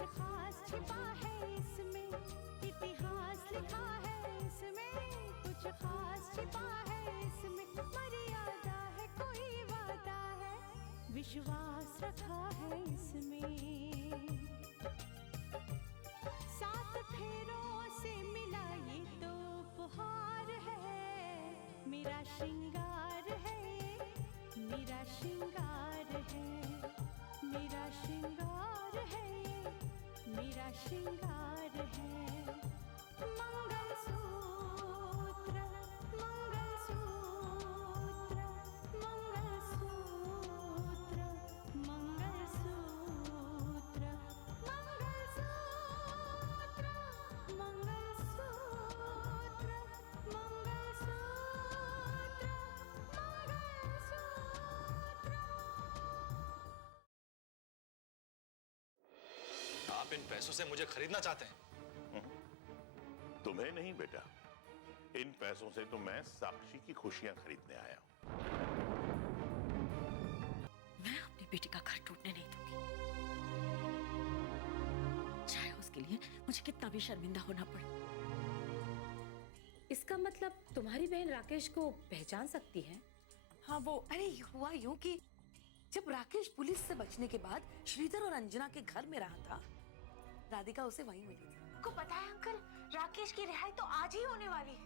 कुछ खास छिपा है इसमें, इतिहास लिखा है इसमें, कुछ खास छिपा है इसमें, मर्यादा है कोई वादा है, विश्वास रखा है इसमें। सात फेरों से मिला ये तो उपहार है, मेरा श्रृंगार है, मेरा श्रृंगार है, मेरा श्रृंगार है, मेरा श्रृंगार है। मंगलसूत्र, मंगलसूत्र, मंगलसूत्र, मंगलसूत्र, मंगलसूत्र, मंगलसूत्र, मंगलसूत्र। आप इन पैसों से मुझे खरीदना चाहते हैं? तुम्हें नहीं बेटा, इन पैसों से तो मैं साक्षी की खुशियां खरीदने आया हूं। मैं अपनी बेटी का घर टूटने नहीं दूंगी, चाहे उसके लिए मुझे कितना भी शर्मिंदा होना पड़े। इसका मतलब तुम्हारी बहन राकेश को पहचान सकती है? हाँ वो, अरे हुआ यूं कि जब राकेश पुलिस से बचने के बाद श्रीधर और अंजना के घर में रहा था, राधिका उसे वहीं मिली थी। आपको पता है अंकल, राकेश की रिहाई तो आज ही होने वाली है।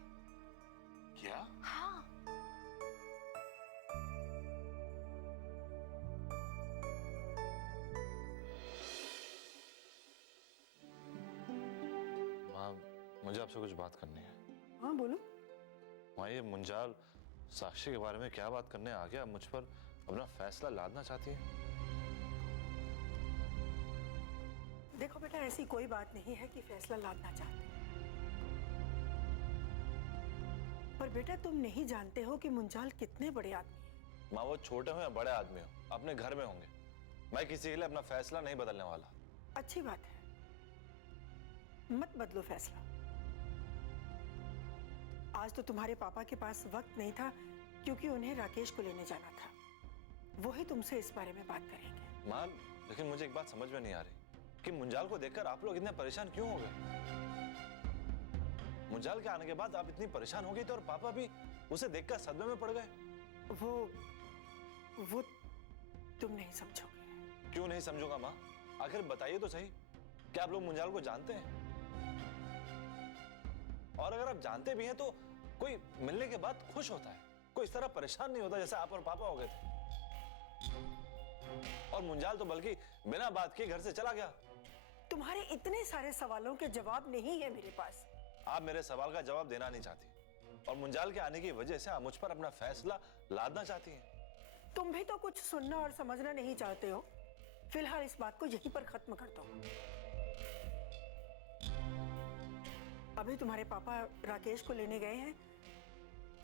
क्या? हाँ। माँ, मुझे आपसे कुछ बात करनी है। हाँ बोलो। माँ, ये मुंजाल साक्षी के बारे में क्या बात करने आ गया? मुझ पर अपना फैसला लादना चाहती है। देखो बेटा, ऐसी कोई बात नहीं है कि फैसला लादना चाहते, पर बेटा तुम नहीं जानते हो कि मुंजाल कितने बड़े आदमी हैं। माँ, वो छोटे हो या बड़े आदमी हो, अपने घर में होंगे। मैं किसी के लिए अपना फैसला नहीं बदलने वाला। अच्छी बात है, मत बदलो फैसला। आज तो तुम्हारे पापा के पास वक्त नहीं था, क्योंकि उन्हें राकेश को लेने जाना था। वो ही तुमसे इस बारे में बात करेंगे। माँ, लेकिन मुझे एक बात समझ में नहीं आ रही कि मुंजाल को देखकर आप लोग इतने परेशान क्यों हो गए? मुंजाल के आने के बाद आप इतनी परेशान हो गई थी और पापा भी उसे देखकर सदमे में पड़ गए। वो तुम नहीं समझोगे। क्यों नहीं समझूंगा माँ? आखिर बताइए तो सही, क्या आप लोग मुंजाल को जानते हैं? और अगर आप जानते भी हैं तो कोई मिलने के बाद खुश होता है, कोई इस तरह परेशान नहीं होता जैसे आप और पापा हो गए थे। और मुंजाल तो बल्कि बिना बात के घर से चला गया। तुम्हारे इतने सारे सवालों के जवाब नहीं है मेरे पास। आप मेरे सवाल का जवाब देना नहीं चाहती और मुंजाल के आने की वजह से आप मुझ पर अपना फैसला लादना चाहती हैं। तुम भी तो कुछ सुनना और समझना नहीं चाहते हो। फिलहाल इस बात को यहीं पर खत्म कर दो। अभी तुम्हारे पापा राकेश को लेने गए हैं।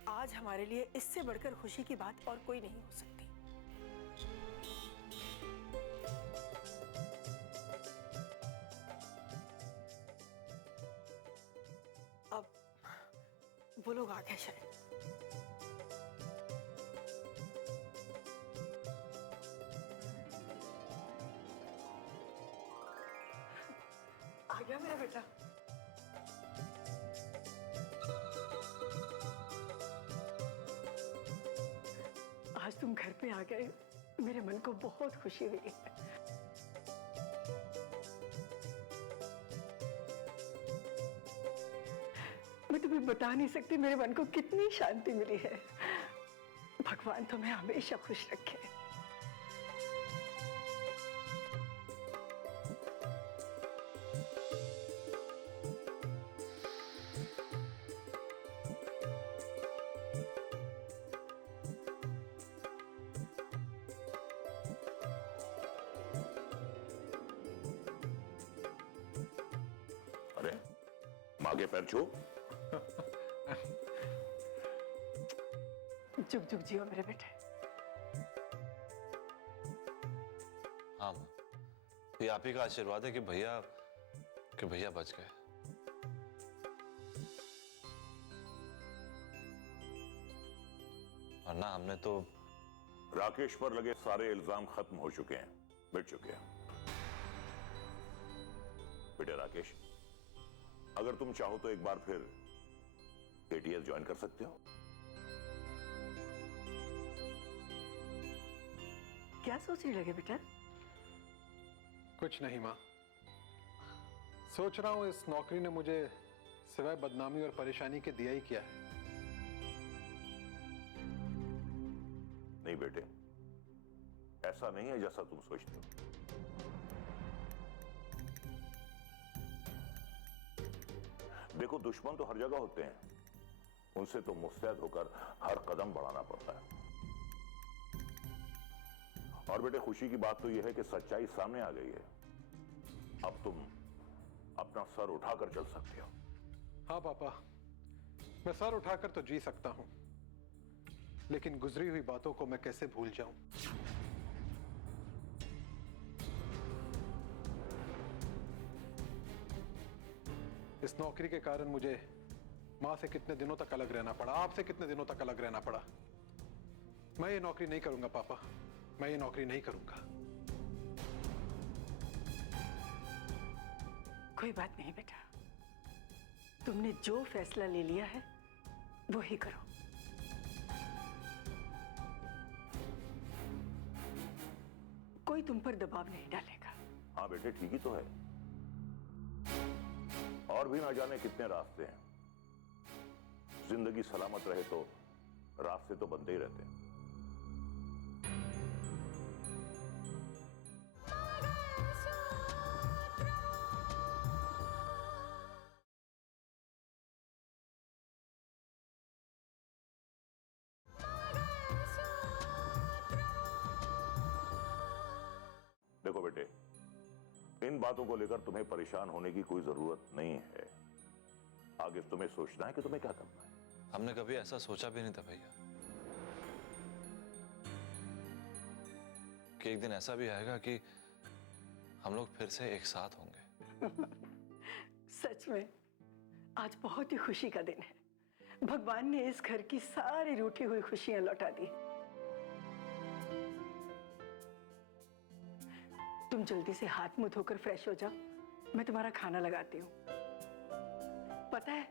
आज हमारे लिए इससे बढ़कर खुशी की बात और कोई नहीं हो सकती। अब वो लोग आ गए शायद। आ गया मेरा बेटा। आज तुम घर पे आ गए, मेरे मन को बहुत खुशी हुई है। मैं तुम्हें बता नहीं सकती मेरे मन को कितनी शांति मिली है। भगवान तुम्हें हमेशा खुश रखे। अरे माँ के पैर छू। जुग जुग जियो मेरे बेटे। हाँ माँ, ये आप ही का आशीर्वाद है कि भैया बच गए। वरना हमने तो राकेश पर लगे सारे इल्जाम खत्म हो चुके हैं, मिट चुके हैं। बेटे राकेश, अगर तुम चाहो तो एक बार फिर एटीएस ज्वाइन कर सकते हो। क्या सोचने लगे बेटा? कुछ नहीं माँ, सोच रहा हूं इस नौकरी ने मुझे सिवाय बदनामी और परेशानी के दिया ही क्या है। नहीं बेटे, ऐसा नहीं है जैसा तुम सोचते हो। देखो, दुश्मन तो हर जगह होते हैं, उनसे तो मुस्तैद होकर हर कदम बढ़ाना पड़ता है। और बेटे, खुशी की बात तो यह है कि सच्चाई सामने आ गई है। अब तुम अपना सर उठाकर चल सकते हो। हाँ पापा, मैं सर उठाकर तो जी सकता हूं, लेकिन गुजरी हुई बातों को मैं कैसे भूल जाऊं। इस नौकरी के कारण मुझे मां से कितने दिनों तक अलग रहना पड़ा, आपसे कितने दिनों तक अलग रहना पड़ा। मैं ये नौकरी नहीं करूंगा पापा, मैं ये नौकरी नहीं करूंगा। कोई बात नहीं बेटा, तुमने जो फैसला ले लिया है वो ही करो। कोई तुम पर दबाव नहीं डालेगा। हाँ बेटे, ठीक ही तो है। और भी ना जाने कितने रास्ते हैं। जिंदगी सलामत रहे तो रास्ते तो बनते ही रहते हैं। देखो बेटे, इन बातों को लेकर तुम्हें परेशान होने की कोई जरूरत नहीं है। आगे तुम्हें सोचना है कि तुम्हें क्या करना है। हमने कभी ऐसा सोचा भी नहीं था भैया कि एक दिन ऐसा भी आएगा कि हम लोग फिर से एक साथ होंगे। सच में आज बहुत ही खुशी का दिन है। भगवान ने इस घर की सारी रूठी हुई खुशियां लौटा दी। तुम जल्दी से हाथ मुंह धोकर फ्रेश हो जाओ, मैं तुम्हारा खाना लगाती हूँ। पता है,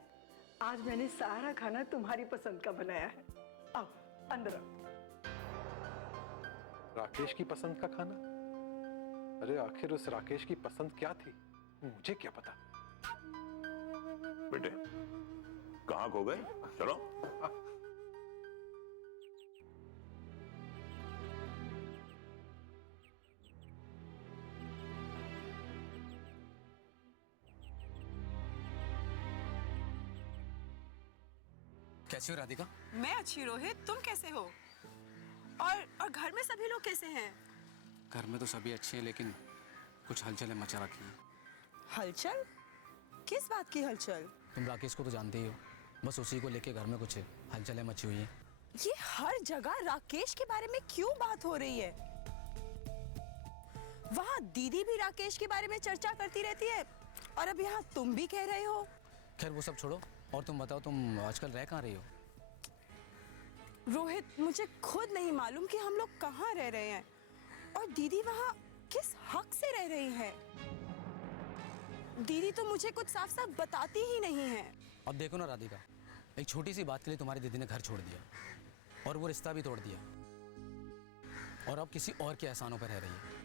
आज मैंने सारा खाना तुम्हारी पसंद का बनाया है। आओ अंदर आओ। राकेश की पसंद का खाना? अरे आखिर उस राकेश की पसंद क्या थी, मुझे क्या पता। बेटे, कहाँ खो गए? चलो। कैसी हो राधिका? मैं अच्छी रोहित, तुम कैसे हो? और घर में सभी लोग कैसे हैं? घर में तो सभी अच्छे हैं, लेकिन कुछ हलचलें मचा रखी हैं। हलचल? किस बात की हलचल? तुम राकेश को तो जानते ही हो, बस उसी को लेके घर में कुछ हलचलें मची हुई हैं। ये हर जगह राकेश के बारे में क्यों बात हो रही है? वहाँ दीदी भी राकेश के बारे में चर्चा करती रहती है, और अब यहाँ तुम भी कह रहे हो। खैर वो सब छोड़ो, और तुम बताओ, तुम आजकल रह कहाँ रही हो? रोहित, मुझे खुद नहीं मालूम कि हम लोग कहाँ रह रहे हैं, और दीदी वहाँ किस हक से रह रही है। दीदी तो मुझे कुछ साफ साफ बताती ही नहीं है। अब देखो ना राधिका, एक छोटी सी बात के लिए तुम्हारी दीदी ने घर छोड़ दिया, और वो रिश्ता भी तोड़ दिया, और अब किसी और के एहसानों पर रह रही है।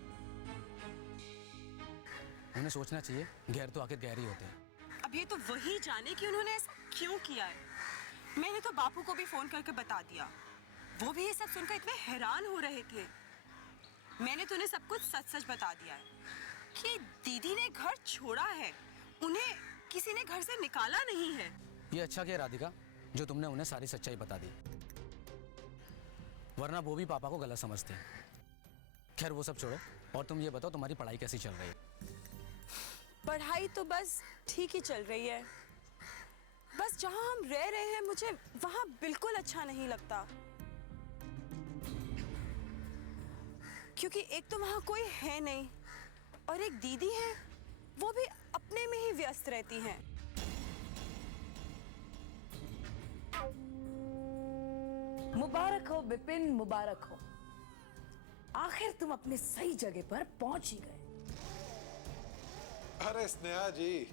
उन्हें सोचना चाहिए, गैर तो आखिर गैर ही होते हैं। अब ये तो वही जाने कि उन्होंने ऐसा क्यों किया है। मैंने तो बापू को भी फोन करके बता दिया, वो भी ये सब सुनकर इतने हैरान हो रहे थे। मैंने तो उन्हें सब कुछ सच सच बता दिया है कि दीदी ने घर छोड़ा है, उन्हें किसी ने घर से निकाला नहीं है। ये अच्छा किया राधिका, जो तुमने उन्हें सारी सच्चाई बता दी, वरना वो भी पापा को गलत समझते हैं। खैर वो सब छोड़ो, और तुम ये बताओ, तुम्हारी पढ़ाई कैसी चल रही है? पढ़ाई तो बस ठीक ही चल रही है। बस जहाँ हम रह रहे हैं, मुझे वहाँ बिल्कुल अच्छा नहीं लगता, क्योंकि एक तो वहाँ कोई है नहीं, और एक दीदी है, वो भी अपने में ही व्यस्त रहती हैं। मुबारक हो बिपिन, मुबारक हो। आखिर तुम अपने सही जगह पर पहुंच ही गए। अरे स्नेहा जी,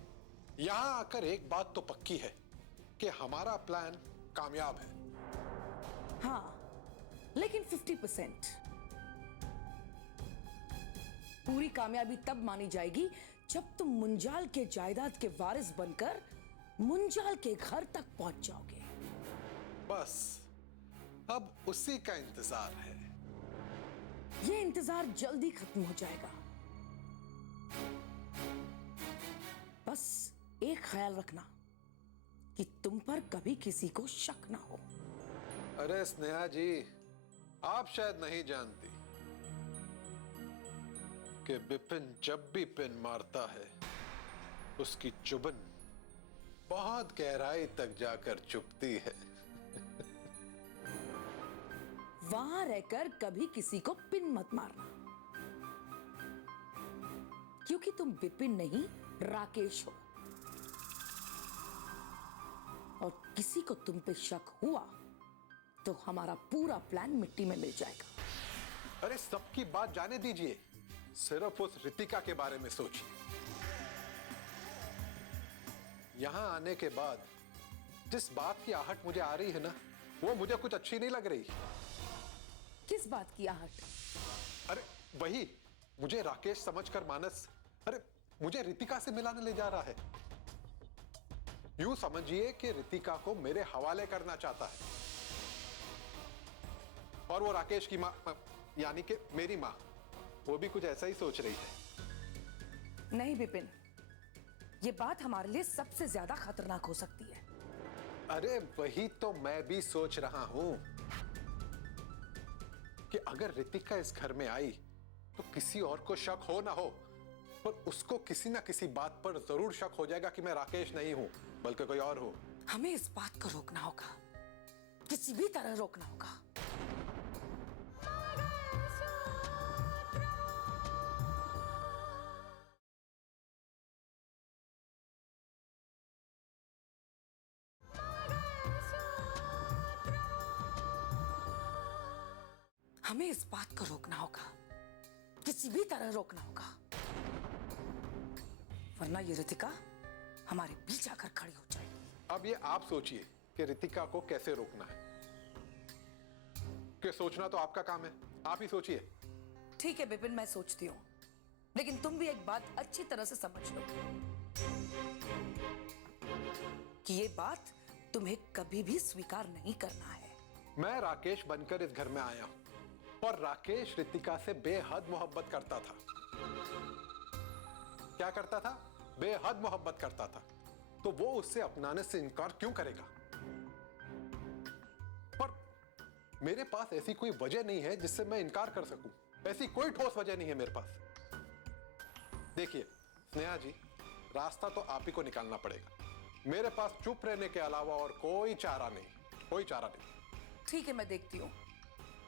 यहां आकर एक बात तो पक्की है कि हमारा प्लान कामयाब है। हाँ, लेकिन 50%। पूरी कामयाबी तब मानी जाएगी जब तुम मुंजाल के जायदाद के वारिस बनकर मुंजाल के घर तक पहुंच जाओगे। बस अब उसी का इंतजार है। ये इंतजार जल्दी खत्म हो जाएगा। बस एक ख्याल रखना कि तुम पर कभी किसी को शक ना हो। अरे स्नेहा जी, आप शायद नहीं जानती कि बिपिन जब भी पिन मारता है उसकी चुभन बहुत गहराई तक जाकर चुभती है। वहां रहकर कभी किसी को पिन मत मारना, क्योंकि तुम विपिन नहीं राकेश हो, और किसी को तुम पे शक हुआ तो हमारा पूरा प्लान मिट्टी में मिल जाएगा। अरे सबकी बात जाने दीजिए, सिर्फ उस रितिका के बारे में सोचिए। यहां आने के बाद जिस बात की आहट मुझे आ रही है ना, वो मुझे कुछ अच्छी नहीं लग रही। किस बात की आहट? अरे वही, मुझे राकेश समझकर मानस मुझे रितिका से मिलाने ले जा रहा है। यूं समझिए कि रितिका को मेरे हवाले करना चाहता है, और वो राकेश की मां, यानी कि मेरी मां, वो भी कुछ ऐसा ही सोच रही है। नहीं विपिन, ये बात हमारे लिए सबसे ज्यादा खतरनाक हो सकती है। अरे वही तो मैं भी सोच रहा हूं कि अगर रितिका इस घर में आई तो किसी और को शक हो ना हो, पर उसको किसी ना किसी बात पर जरूर शक हो जाएगा कि मैं राकेश नहीं हूं बल्कि कोई और हूं। हमें इस बात को रोकना होगा, किसी भी तरह रोकना होगा। हमें इस बात को रोकना होगा, किसी भी तरह रोकना होगा, वरना ये रितिका हमारे बीच आकर खड़ी हो जाएगी। अब ये आप सोचिए कि रितिका को कैसे रोकना है, कि सोचना तो आपका काम है, आप ही सोचिए। ठीक है विपिन, मैं सोचती हूँ, लेकिन तुम भी एक बात अच्छी तरह से समझ लो कि ये बात तुम्हें कभी भी स्वीकार नहीं करना है। मैं राकेश बनकर इस घर में आया हूं, और राकेश रितिका से बेहद मोहब्बत करता था। क्या करता था? बेहद मोहब्बत करता था। तो वो उससे अपनाने से इनकार क्यों करेगा? पर मेरे पास ऐसी कोई वजह नहीं है जिससे मैं इनकार कर सकूं। ऐसी कोई ठोस वजह नहीं है मेरे पास। देखिए स्नेहा जी, रास्ता तो आप ही को निकालना पड़ेगा। मेरे पास चुप रहने के अलावा और कोई चारा नहीं, कोई चारा नहीं। ठीक है, मैं देखती हूँ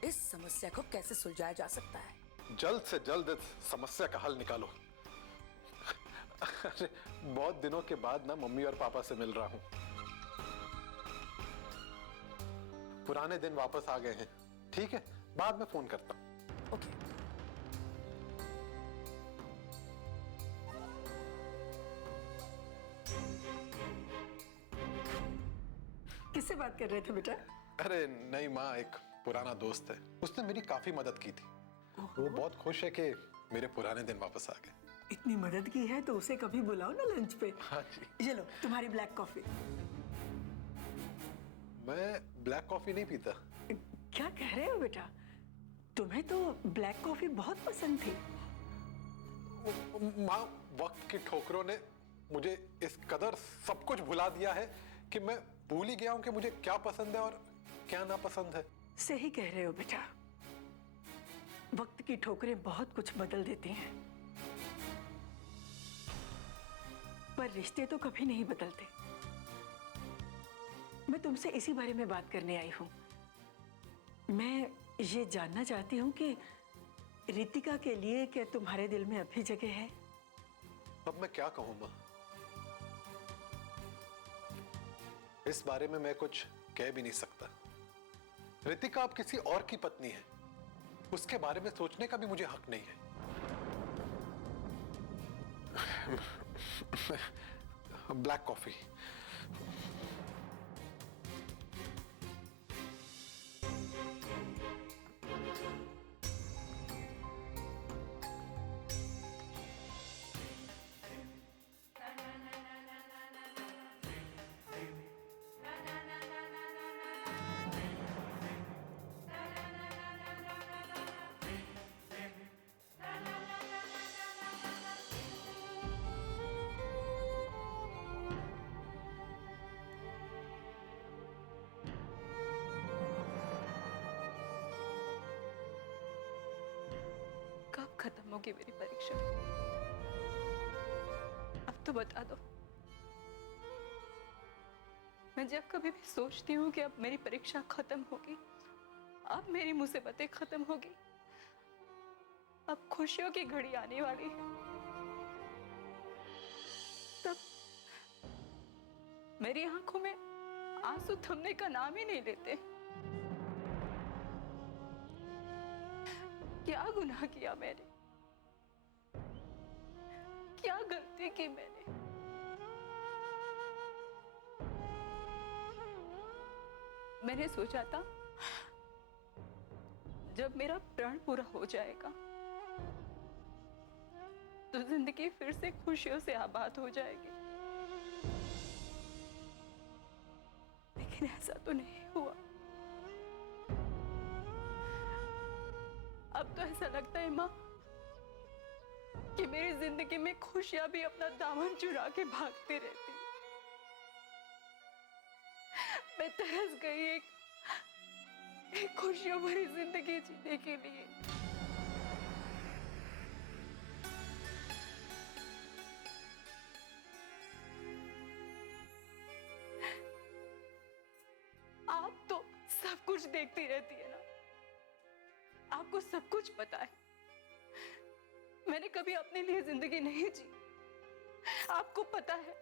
इस समस्या को कैसे सुलझाया जा सकता है। जल्द से जल्द इस समस्या का हल निकालो। अरे बहुत दिनों के बाद ना मम्मी और पापा से मिल रहा हूं। पुराने दिन वापस आ गए हैं। ठीक है, बाद में फोन करता हूं। ओके। किससे बात कर रहे थे बेटा? अरे नहीं माँ, एक पुराना दोस्त है, उसने मेरी काफी मदद की थी। वो बहुत खुश है कि मेरे पुराने दिन वापस आ गए। इतनी मदद की है तो उसे कभी बुलाओ ना लंच पे। हाँ जी। ये लो तुम्हारी ब्लैक कॉफी। मैं ब्लैक कॉफी नहीं पीता। क्या कह रहे हो बेटा? तुम्हें तो ब्लैक कॉफी बहुत पसंद थी। माँ, वक्त की ठोकरों ने मुझे इस कदर सब कुछ भुला दिया है कि मैं भूल ही गया हूं कि मुझे क्या पसंद है और क्या नापसंद है। सही कह रहे हो बेटा, वक्त की ठोकरें बहुत कुछ बदल देती हैं, पर रिश्ते तो कभी नहीं बदलते। मैं तुमसे इसी बारे में बात करने आई हूं। मैं ये जानना चाहती हूं कि रितिका के लिए क्या तुम्हारे दिल में अभी जगह है? अब मैं क्या कहूं मां, इस बारे में मैं कुछ कह भी नहीं सकता। रितिका अब किसी और की पत्नी है, उसके बारे में सोचने का भी मुझे हक नहीं है। Black coffee. कब खत्म होगी मेरी परीक्षा? अब तो बता दो। मैं जब कभी भी सोचती हूँ कि अब मेरी परीक्षा खत्म होगी, अब मेरी मुसीबतें खत्म होगी, अब खुशियों की घड़ी आने वाली है, तब मेरी आंखों में आंसू थमने का नाम ही नहीं लेते। क्या गुनाह किया मैंने? क्या गलती की मैंने? मैंने सोचा था जब मेरा प्रण पूरा हो जाएगा तो जिंदगी फिर से खुशियों से आबाद हो जाएगी, लेकिन ऐसा तो नहीं हुआ। अब तो ऐसा लगता है माँ कि मेरी जिंदगी में खुशियां भी अपना दामन चुरा के भागती रहती। मैं तरस गई एक खुशियों भरी जिंदगी जीने के लिए। आप तो सब कुछ देखती रहती है ना, आपको सब कुछ पता है। मैंने कभी अपने लिए जिंदगी नहीं जी, आपको पता है,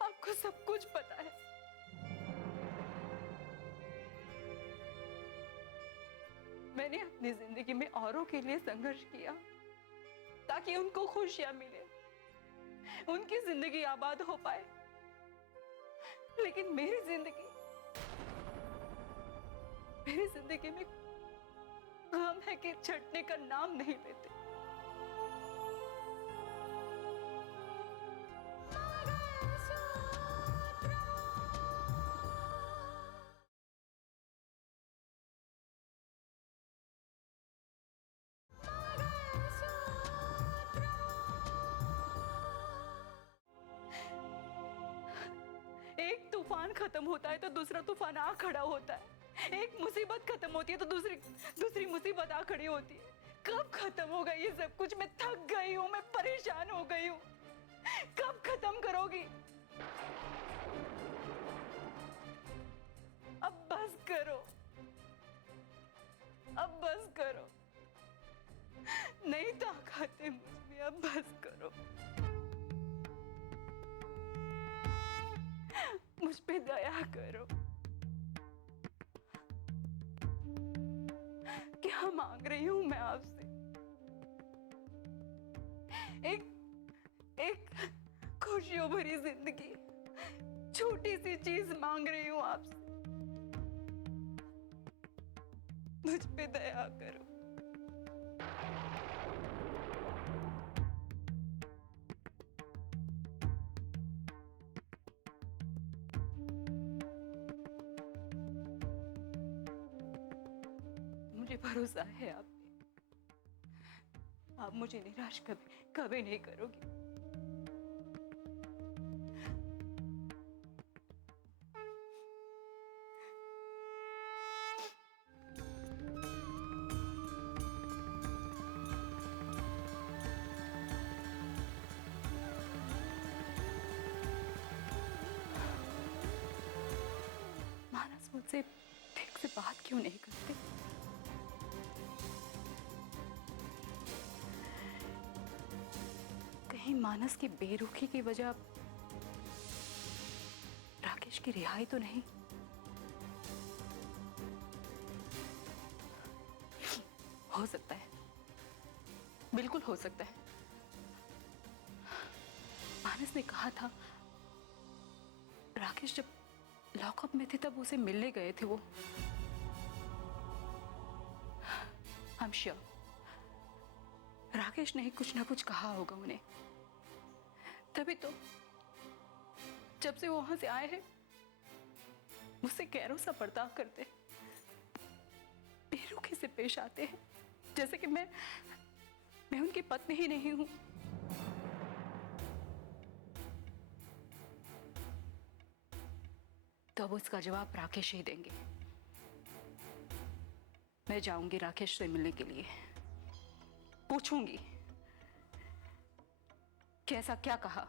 आपको सब कुछ पता है। मैंने अपनी जिंदगी में औरों के लिए संघर्ष किया ताकि उनको खुशियां मिले, उनकी जिंदगी आबाद हो पाए, लेकिन मेरी जिंदगी में गम है कि छटने का नाम नहीं लेते। एक तूफान खत्म होता है तो दूसरा तूफान आ खड़ा होता है। एक मुसीबत खत्म होती है तो दूसरी मुसीबत आ खड़ी होती है। कब खत्म होगा ये सब कुछ? मैं थक गई हूँ, मैं परेशान हो गई हूँ। कब खत्म करोगी? अब बस करो, अब बस करो। नहीं ताकत है मुझ में, अब बस करो। मुझ पे दया करो। क्या मांग रही हूं मैं आपसे? एक खुशियों भरी जिंदगी, छोटी सी चीज मांग रही हूं आपसे। मुझ पे दया करो। मुझे भरोसा है आप पे। आप मुझे निराश कभी नहीं करोगी। मानस मुझसे ठीक से बात क्यों नहीं करते? कहीं मानस की बेरुखी की वजह राकेश की रिहाई तो नहीं? हो सकता है, बिल्कुल हो सकता है। थॉमस ने कहा था राकेश जब लॉकअप में थे तब उसे मिलने गए थे वो। आई एम श्योर राकेश ने ही कुछ ना कुछ कहा होगा उन्हें, तभी तो जब से वो वहां से आए हैं मुझसे गैरों सा बर्ताव करते, बेरुखी से पेश आते हैं, जैसे कि मैं उनकी पत्नी ही नहीं हूं। तो अब उसका जवाब राकेश ही देंगे। मैं जाऊंगी राकेश से मिलने के लिए, पूछूंगी कि ऐसा क्या कहा।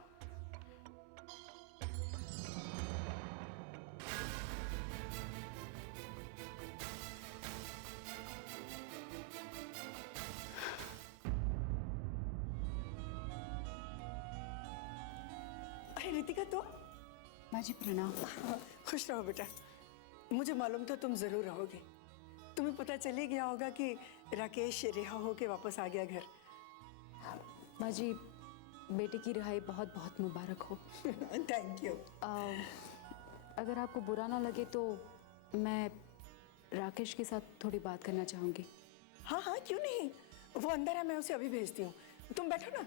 अरे रितिका, तो माँ जी प्रणाम। खुश रहो बेटा। मुझे मालूम था तुम जरूर रहोगे। तुम्हें पता चल ही गया होगा कि राकेश रिहा होके वापस आ गया घर। माँ जी, बेटे की रिहाई बहुत बहुत मुबारक हो। Thank you. अगर आपको बुरा ना लगे तो मैं राकेश के साथ थोड़ी बात करना चाहूँगी। हाँ हाँ, क्यों नहीं। वो अंदर है, मैं उसे अभी भेजती हूँ। तुम बैठो ना।